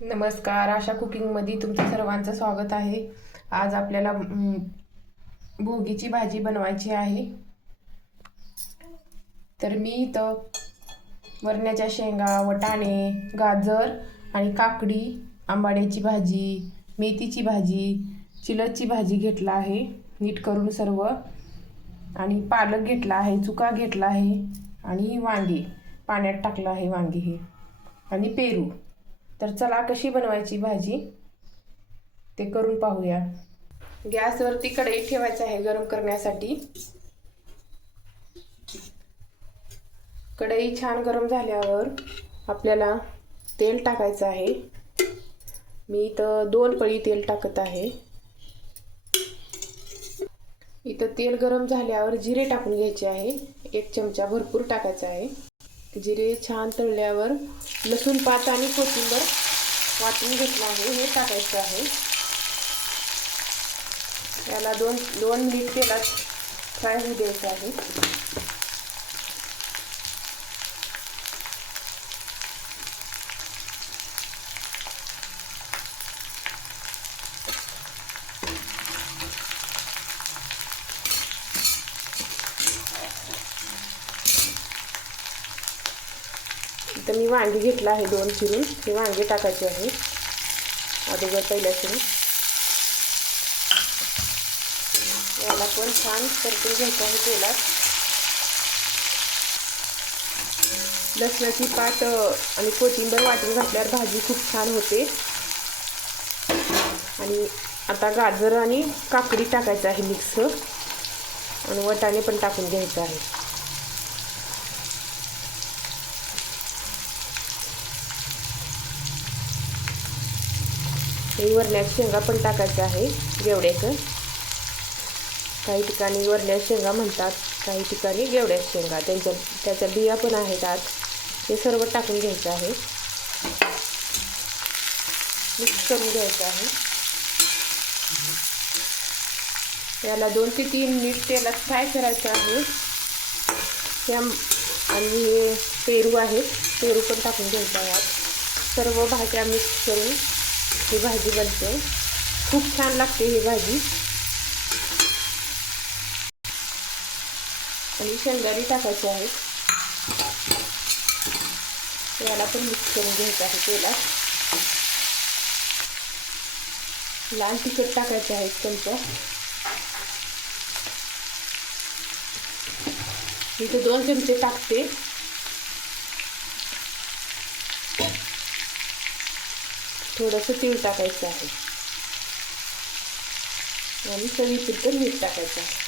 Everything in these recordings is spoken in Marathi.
नमस्कार. आशा कुकिंगमध्ये तुमचं सर्वांचं स्वागत आहे. आज आपल्याला भोगीची भाजी बनवायची आहे. तर मी इथं वरण्याच्या शेंगा वटाणे गाजर आणि काकडी आंबाड्याची भाजी मेथीची भाजी चिलटची भाजी घेतला आहे. नीट करून सर्व. आणि पालक घेतला आहे चुका घेतला आहे आणि वांगे पाण्यात टाकलं आहे वांगे हे. आणि पेरू. तर चला कशी बनवायची भाजी? ते करून पाहूया. गॅसवरती कढई ठेवायचं आहे गरम करण्यासाठी. कढई छान गरम झाल्यावर आपल्याला तेल टाकायचं आहे. मी इथं दोन पळी तेल टाकत आहे. इथं तेल गरम झाल्यावर जिरे टाकून घ्यायचे आहे. एक चमचा भरपूर टाकायचा आहे. जिरे छान तळल्यावर लसूण पात आणि कोथिंबर वाटून घेतलं आहे. हे टाकायचं आहे. याला दोन दोन मिनिट तेलात फ्राय होऊ द्यायचं आहे. तर मी वांगी घेतलं आहे दोन चिरून. हे वांगे टाकायचे आहे. अगोदर पहिल्या चिरून. याला पण छान परतून घ्यायचं आहे तेलात. लसणाची पात आणि कोथिंबर वाटून घातल्यावर भाजी खूप छान होते. आणि आता गाजर आणि काकडी टाकायचं आहे मिक्स. आणि वटाणे पण टाकून घ्यायचं आहे. हे वरण्यात शेंगा पण टाकायच्या आहे गेवड्याचं. काही ठिकाणी वरल्या शेंगा म्हणतात काही ठिकाणी गेवड्या शेंगा. त्यांच्या त्याच्या बिया पण आहेत आत हे सर्व टाकून घ्यायचं आहे. मिक्स करून घ्यायचं आहे. याला दोन ते तीन मिनिट तेलात फ्राय करायचं आहे. त्या आणि हे पेरू आहेत. पेरू पण टाकून घ्यायचं आहे आत सर्व भाज्या मिक्स करून ही भाजी बनते. खूप छान लागते ही भाजी. आणि शेंगारी टाकायचे आहेत. याला पण मिक्स करून घ्यायचं आहे तेलात. लाल तिखट टाकायचे आहेत चमचा इथे दोन चमचे टाकते. थोडंसं तीळ टाकायचं आहे. आणि चवीपुरतं मीठ टाकायचं आहे.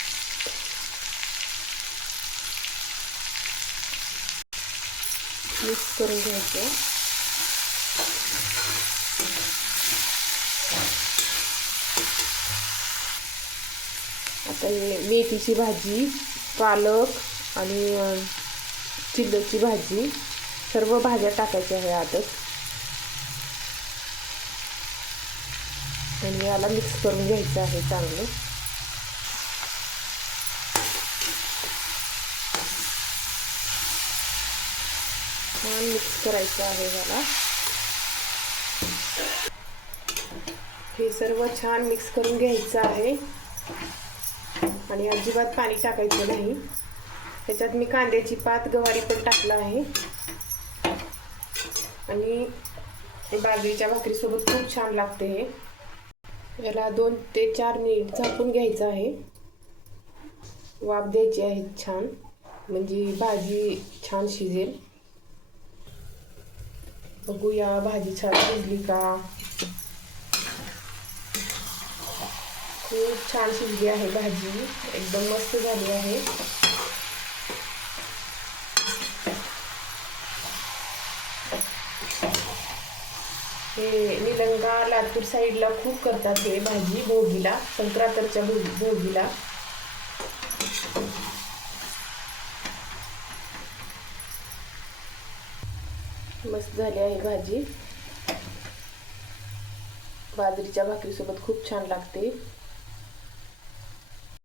मिक्स करून घ्यायचं. आता मेथीची भाजी पालक आणि चिल्लची भाजी सर्व भाज्या टाकायच्या आहे आतच. आणि याला मिक्स करून घ्यायचं आहे चांगलं. छान मिक्स करायचं आहे याला. हे सर्व छान मिक्स करून घ्यायचं आहे. आणि अजिबात पाणी टाकायचं नाही. त्याच्यात मी कांद्याची पात गवारी पण टाकलं आहे. आणि बाजरीच्या भाकरीसोबत खूप छान लागते हे. याला दोन ते चार मिनिट झाकून घ्यायचं आहे. वाफ द्यायची आहे छान. म्हणजे भाजी छान शिजेल. बघूया भाजी छान शिजली का? खूप छान शिजली आहे भाजी. एकदम मस्त झाली आहे. हे निलंगा लातूर साईडला खूप करतात हे भाजी भोगीला संक्रांतच्या भोगी भोगीला. मस्त झाली आहे भाजी. बाजरीच्या भाकरीसोबत खूप छान लागते.